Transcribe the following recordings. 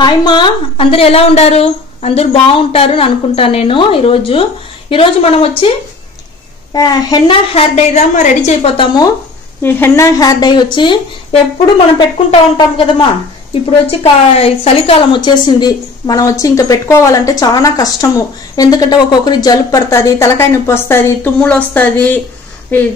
Hi మా అందరూ ఎలా ఉన్నారు? అందరూ బాగుంటారు అని అనుకుంటాను నేను. ఈరోజు మనం వచ్చి హెన్నా హెయిర్ డై దా రెడీ చేయబోతాము. ఈ హెన్నా హెయిర్ డై వచ్చి ఎప్పుడు మనం పెట్టుకుంటా ఉంటాం కదమ్మా. ఇప్పుడు వచ్చి చలికాలం వచ్చేసింది. మనం వచ్చి ఇంకా పెట్టుకోవాలంటే చాలా కష్టము. ఎందుకంటే ఒక్కొక్కరి జలుబు పడుతుంది, తలకాయ నొప్పి వస్తుంది, తుమ్ములు వస్తుంది,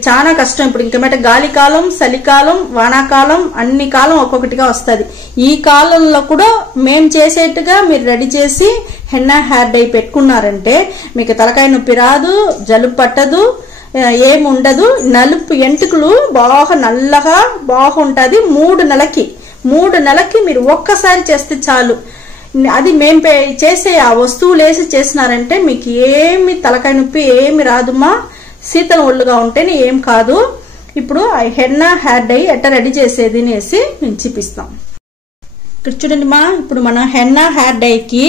చాలా కష్టం. ఇప్పుడు ఇంకేమంటే గాలికాలం, చలికాలం, వానాకాలం అన్ని కాలం ఒక్కొక్కటిగా వస్తుంది. ఈ కాలంలో కూడా మేము చేసేట్టుగా మీరు రెడీ చేసి హెన్నా హెయిర్ డై పెట్టుకున్నారంటే మీకు తలకాయ నొప్పి రాదు, జలుబు పట్టదు, ఏముండదు. నలుపు ఎంటుకలు బాగా నల్లగా బాగుంటుంది. 3 నెలలకి మీరు ఒక్కసారి చేస్తే చాలు. అది మేము చేసే ఆ వస్తువులు వేసి చేసినారంటే మీకు ఏమి తలకాయ నొప్పి ఏమి రాదుమా. శీతల ఒళ్ళుగా ఉంటేనే ఏం కాదు. ఇప్పుడు హెన్నా హెయిర్ డై ఎట్లా రెడీ చేసేది అనేసి నేను చూపిస్తాం. ఇక్కడ చూడండి మా, ఇప్పుడు మన హెన్నా హెయిర్ డైకి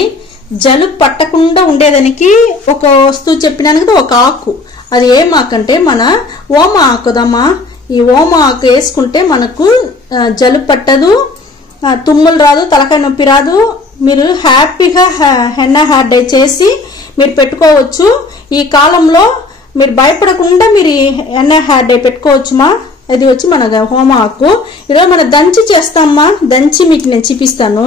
జలుబు పట్టకుండా ఉండేదానికి ఒక వస్తువు చెప్పినాను కదా, ఒక ఆకు. అది ఏం ఆకు అంటే మన ఓమ ఆకుదమ్మా. ఈ ఓమ ఆకు వేసుకుంటే మనకు జలుబు పట్టదు, తుమ్ములు రాదు, తలకాయ నొప్పి రాదు. మీరు హ్యాపీగా హెన్నా హెయిర్ డై చేసి మీరు పెట్టుకోవచ్చు. ఈ కాలంలో మీరు భయపడకుండా మీరు హెన్నా హెయిర్ డై పెట్టుకోవచ్చుమా. ఇది వచ్చి మన హోమ ఆకు. ఈరోజు మనం దంచి చేస్తామమ్మా. దంచి మీకు నేను చూపిస్తాను.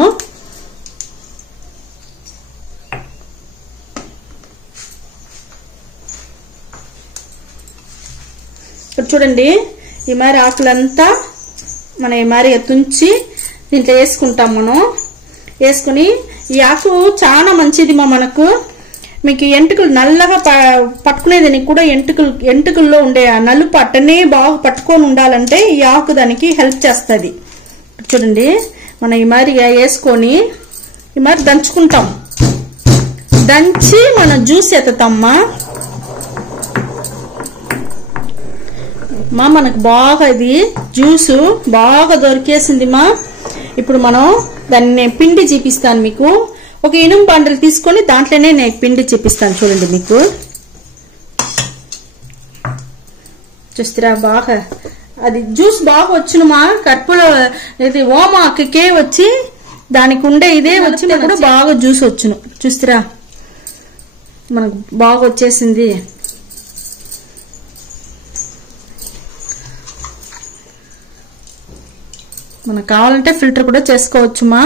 ఇప్పుడు చూడండి, ఈ మారి ఆకులంతా మనం ఈ మారి తుంచి దీంట్లో వేసుకుంటాం. మనం వేసుకుని ఈ ఆకు చాలా మంచిది మా. మనకు మీకు ఎంటుకలు నల్లగా పట్టుకునేదానికి కూడా ఎంటుకల్లో ఉండే ఆ నలుపు అట్టనే బాగా పట్టుకొని ఉండాలంటే ఈ ఆకు దానికి హెల్ప్ చేస్తుంది. చూడండి, మనం ఈ మాదిరిగా వేసుకొని ఈ మాదిరి దంచుకుంటాం. దంచి మనం జ్యూస్ ఎత్తుతామ్మా. మనకు బాగా ఇది జ్యూసు బాగా దొరికేసింది మా. ఇప్పుడు మనం దాన్ని పిండి చూపిస్తాను మీకు. ఒక ఇనుము బండలు తీసుకొని దాంట్లోనే నేను పిండి చూపిస్తాను. చూడండి, మీకు చూస్తారా బాగా అది జ్యూస్ బాగా వచ్చును మా. కర్పూర ఇది ఓమాకే వచ్చి దానికి ఉండే ఇదే వచ్చి కూడా బాగా జ్యూస్ వచ్చును. చూస్తారా మనకు బాగా వచ్చేసింది. మనకు కావాలంటే ఫిల్టర్ కూడా చేసుకోవచ్చు మా.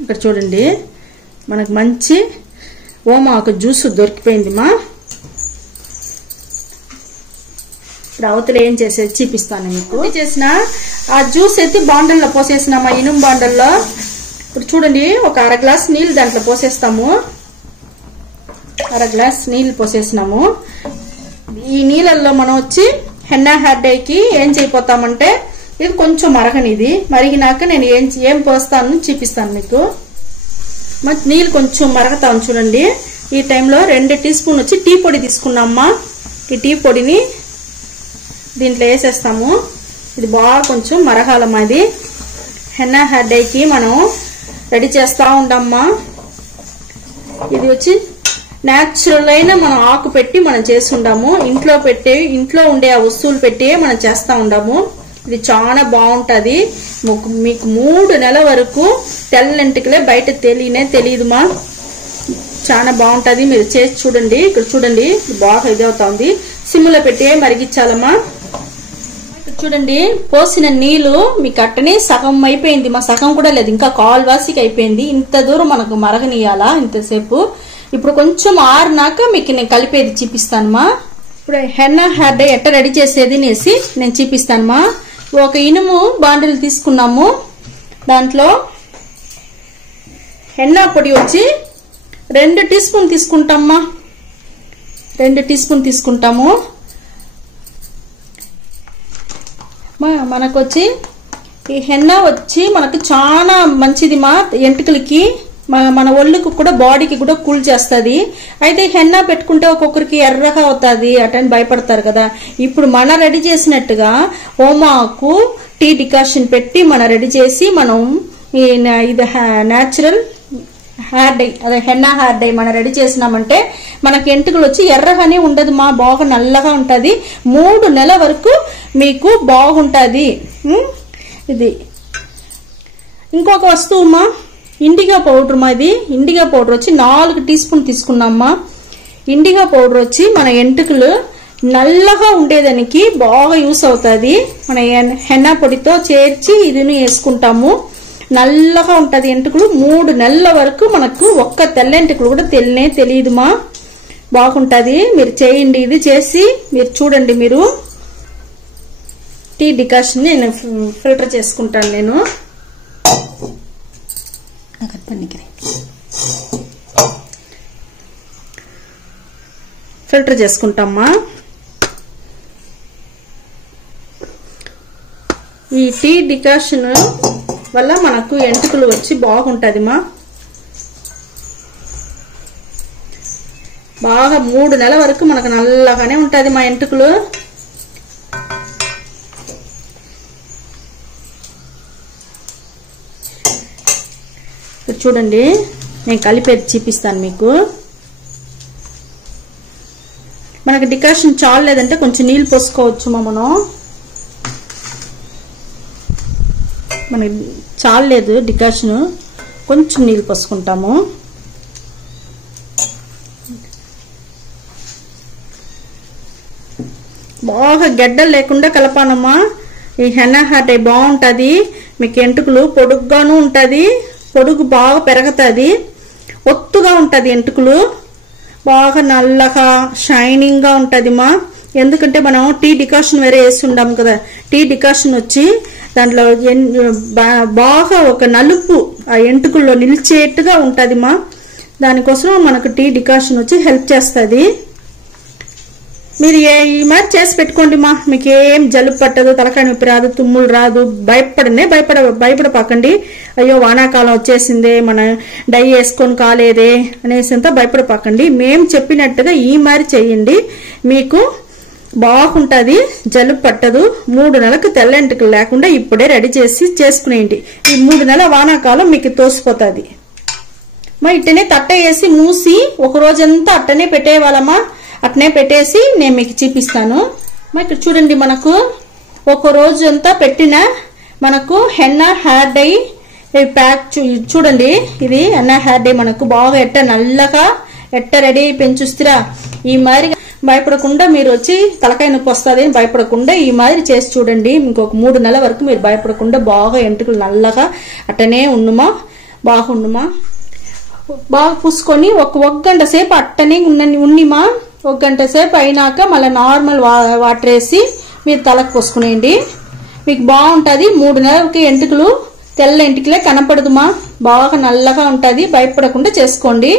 ఇక్కడ చూడండి, మనకు మంచి ఓమాకు జ్యూస్ దొరికిపోయింది మా. ఇప్పుడు అవతల ఏం చేసేది చూపిస్తాను మీకు. చేసిన ఆ జ్యూస్ ఎత్తి బాండల్లో పోసేసినామా, ఇనుము బాండల్లో. ఇప్పుడు చూడండి, ఒక 1/2 గ్లాస్ నీళ్ళు దాంట్లో పోసేస్తాము. 1/2 గ్లాస్ నీళ్ళు పోసేసినాము. ఈ నీళ్ళల్లో మనం వచ్చి హెన్నా హెయిర్ డైకి ఏం చేయపోతామంటే ఇది కొంచెం మరగనిది. మరిగినాక నేను ఏం పోస్తాను చూపిస్తాను మీకు. నీళ్ళు కొంచెం మరగతాను చూడండి. ఈ టైంలో 2 టీ స్పూన్ వచ్చి టీ పొడి తీసుకున్నామ్మా. ఈ టీ పొడిని దీంట్లో వేసేస్తాము. ఇది బాగా కొంచెం మరగాలమ్మా. ఇది హెన్నా హెయిర్ డైకి మనం రెడీ చేస్తూ ఉంటామ్మా. ఇది వచ్చి న్యాచురల్ అయిన మనం ఆకు పెట్టి మనం చేస్తుంటాము. ఇంట్లో ఉండే ఆ వస్తువులు పెట్టి మనం చేస్తూ ఉంటాము. ఇది చాలా బాగుంటది. మీకు 3 నెలల వరకు తెల్లంటికలే బయట తెలియదుమా. చాలా బాగుంటది. మీరు చేసి చూడండి. ఇక్కడ చూడండి, బాగా ఇది అవుతుంది. సిమ్లో పెట్టి మరిగించాలమ్మా. చూడండి, పోసిన నీళ్లు మీకు అట్టనే సగం అయిపోయింది మా. సగం కూడా లేదు, ఇంకా కాల్వాసికి అయిపోయింది. ఇంత దూరం మనకు మరగనియాలా ఇంతసేపు. ఇప్పుడు కొంచెం ఆరినాక మీకు నేను కలిపేది చూపిస్తానమ్మా. ఇప్పుడు హెన్నా హెయిర్ డై ఎట్లా రెడీ చేసేది అనేసి నేను చూపిస్తానమ్మా. ఒక ఇనుము బాండిల్ తీసుకున్నాము. దాంట్లో హెన్నా పొడి వచ్చి 2 టీ స్పూన్ తీసుకుంటామమ్మా. 2 టీ స్పూన్ తీసుకుంటాము. మనకు వచ్చి ఈ హెన్నా వచ్చి మనకు చాలా మంచిది మా. ఎంటుకలకి మన ఒళ్ళుకు కూడా బాడీకి కూడా కూల్ చేస్తుంది. అయితే హెన్నా పెట్టుకుంటే ఒక్కొక్కరికి ఎర్రగా అవుతుంది అటని భయపడతారు కదా. ఇప్పుడు మన రెడీ చేసినట్టుగా ఓమాకు టీ డికాషన్ పెట్టి మనం రెడీ చేసి మనం ఇది న్యాచురల్ హెయిర్ డై, అదే హెన్నా హెయిర్ డై మనం రెడీ చేసినామంటే మనకి ఎంటుకలు వచ్చి ఎర్రగానే ఉండదు మా, బాగా నల్లగా ఉంటుంది. 3 నెలల వరకు మీకు బాగుంటుంది. ఇది ఇంకొక వస్తువు మా, ఇండిగో పౌడర్ మా. ఇది ఇండిగో పౌడర్ వచ్చి 4 టీ స్పూన్ తీసుకున్నామ్మా. ఇండిగో పౌడర్ వచ్చి మన ఎంటుకలు నల్లగా ఉండేదానికి బాగా యూస్ అవుతుంది. మన హెన్నా పొడితో చేర్చి ఇదిని వేసుకుంటాము, నల్లగా ఉంటుంది ఎంటుకలు. 3 నెలల వరకు మనకు ఒక్క తెల్ల ఎంటుకలు కూడా తెలియదు మా, బాగుంటుంది. మీరు చేయండి, ఇది చేసి మీరు చూడండి. మీరు టీ డికాషన్ నేను ఫిల్టర్ చేసుకుంటాను. నేను ఫిల్టర్ చేసుకుంటామా. ఈ టీ డికాషన్ వల్ల మనకు ఎంటుకలు వచ్చి బాగుంటుంది మా. బాగా 3 నెలల వరకు మనకు నల్లగానే ఉంటుంది మా ఎంటుకలు. చూడండి, నేను కలిపేది చూపిస్తాను మీకు. మనకు డికాషన్ చాలేదంటే కొంచెం నీళ్ళు పోసుకోవచ్చు మా. మనకి చాలేదు డికాషన్, కొంచెం నీళ్ళు పోసుకుంటాము. బాగా గడ్డలు లేకుండా కలపానమ్మా. ఈ హెన్నా హెయిర్ డై బాగుంటుంది. మీకు ఎంటుకలు పొడుగ్గాను ఉంటుంది, పొడుగు బాగా పెరుగుతుంది, ఒత్తుగా ఉంటుంది ఎంటుకలు, బాగా నల్లగా షైనింగ్గా ఉంటుంది మా. ఎందుకంటే మనం టీ డికాషన్ వేరే వేసి ఉండాము కదా. టీ డికాషన్ వచ్చి దాంట్లో బాగా ఒక నలుపు ఆ ఎంటుకల్లో నిలిచేట్టుగా ఉంటుంది మా. దానికోసం మనకు టీ డికాషన్ వచ్చి హెల్ప్ చేస్తుంది. మీరు ఈ మాదిరి చేసి పెట్టుకోండి మా. మీకు ఏం జలుబు పట్టదు, తలకాయ నొప్పి రాదు, తుమ్ములు రాదు. భయపడపాకండి. అయ్యో వానాకాలం వచ్చేసిందే, మన డై వేసుకొని కాలేదే అనేసి అంతా భయపడపాకండి. మేము చెప్పినట్టుగా ఈ మాదిరి చేయండి, మీకు బాగుంటుంది, జలుబు పట్టదు. 3 నెలలకు తెల్ల ఎంటుకలు లేకుండా ఇప్పుడే రెడీ చేసి చేసుకునేయండి. ఈ 3 నెలల వానాకాలం మీకు తోసిపోతుంది మా. ఇట్టనే తట్ట వేసి మూసి ఒక రోజంతా అట్టనే పెట్టేవాళ్ళమ్మా. అట్నే పెట్టేసి నేను మీకు చూపిస్తాను మా. ఇక్కడ చూడండి, మనకు ఒక రోజు అంతా పెట్టిన మనకు హెన్నా హెయిర్ డై ప్యాక్ చూడండి. ఇది హెన్నా హెయిర్ డై మనకు బాగా నల్లగా రెడీ అయిపోయింది చూస్తారా. ఈ మాదిరి భయపడకుండా మీరు వచ్చి తలకాయ నొప్పి వస్తుంది అని భయపడకుండా ఈ మాదిరి చేసి చూడండి. ఇంకొక 3 నెలల వరకు మీరు భయపడకుండా బాగా ఎంటుకలు నల్లగా అట్టనే ఉండుమా, బాగుండుమా. బాగా పూసుకొని ఒక గంట సేపు అట్టనే ఉన్నిమా. 1 గంట సేపు అయినాక మళ్ళీ నార్మల్ వాటర్ వేసి మీరు తలకు పోసుకునేయండి. మీకు బాగుంటుంది. 3 నెలలకి ఎంటుకలు తెల్ల ఎంటుకలే కనపడదుమా, బాగా నల్లగా ఉంటుంది. భయపడకుండా చేసుకోండి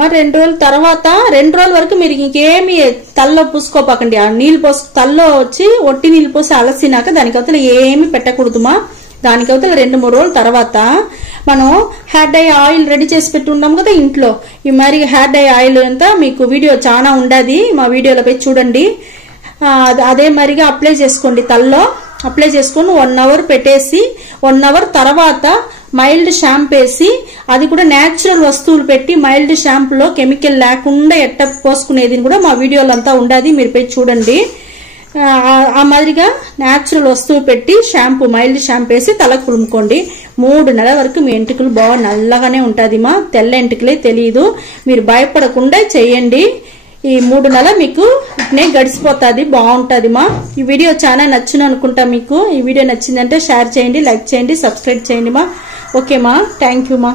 మరి. 2 రోజుల తర్వాత 2 రోజుల వరకు మీరు ఇంకేమి తల్లో పూసుకోపాకండి. ఆ నీళ్ళు తల్లో వచ్చి ఒట్టి నీళ్ళు పోసి అలసినాక దానికవతల ఏమి పెట్టకూడదుమా. దానికవతల 2-3 రోజుల తర్వాత మనం హెయిర్ డై ఆయిల్ రెడీ చేసి పెట్టి ఉన్నాం కదా ఇంట్లో. ఈ మరి హెయిర్ డై ఆయిల్ అంతా మీకు వీడియో చాలా ఉండదు, మా వీడియోలో పోయి చూడండి. అదే మరిగా అప్లై చేసుకోండి. తల్లో అప్లై చేసుకొని 1 అవర్ పెట్టేసి 1 అవర్ తర్వాత మైల్డ్ షాంపూ వేసి, అది కూడా న్యాచురల్ వస్తువులు పెట్టి మైల్డ్ షాంపూలో కెమికల్ లేకుండా ఎట్ట పోసుకునేది కూడా మా వీడియోలో అంతా ఉండదు, మీరు పోయి చూడండి. ఆ మాదిరిగా న్యాచురల్ వస్తువు పెట్టి షాంపూ మైల్డ్ షాంపూ వేసి తలకు పులుముకోండి. 3 నెలల వరకు మీ ఎంటుకలు బాగా నల్లగానే ఉంటుంది మా. తెల్ల ఎంటుకలే తెలియదు. మీరు భయపడకుండా చేయండి. ఈ 3 నెలలు మీకు ఇట్నే గడిచిపోతుంది, బాగుంటుంది మా. ఈ వీడియో చాలా నచ్చును అనుకుంటా. మీకు ఈ వీడియో నచ్చిందంటే షేర్ చేయండి, లైక్ చేయండి, సబ్స్క్రైబ్ చేయండి మా. ఓకే మా, థ్యాంక్ యూ మా.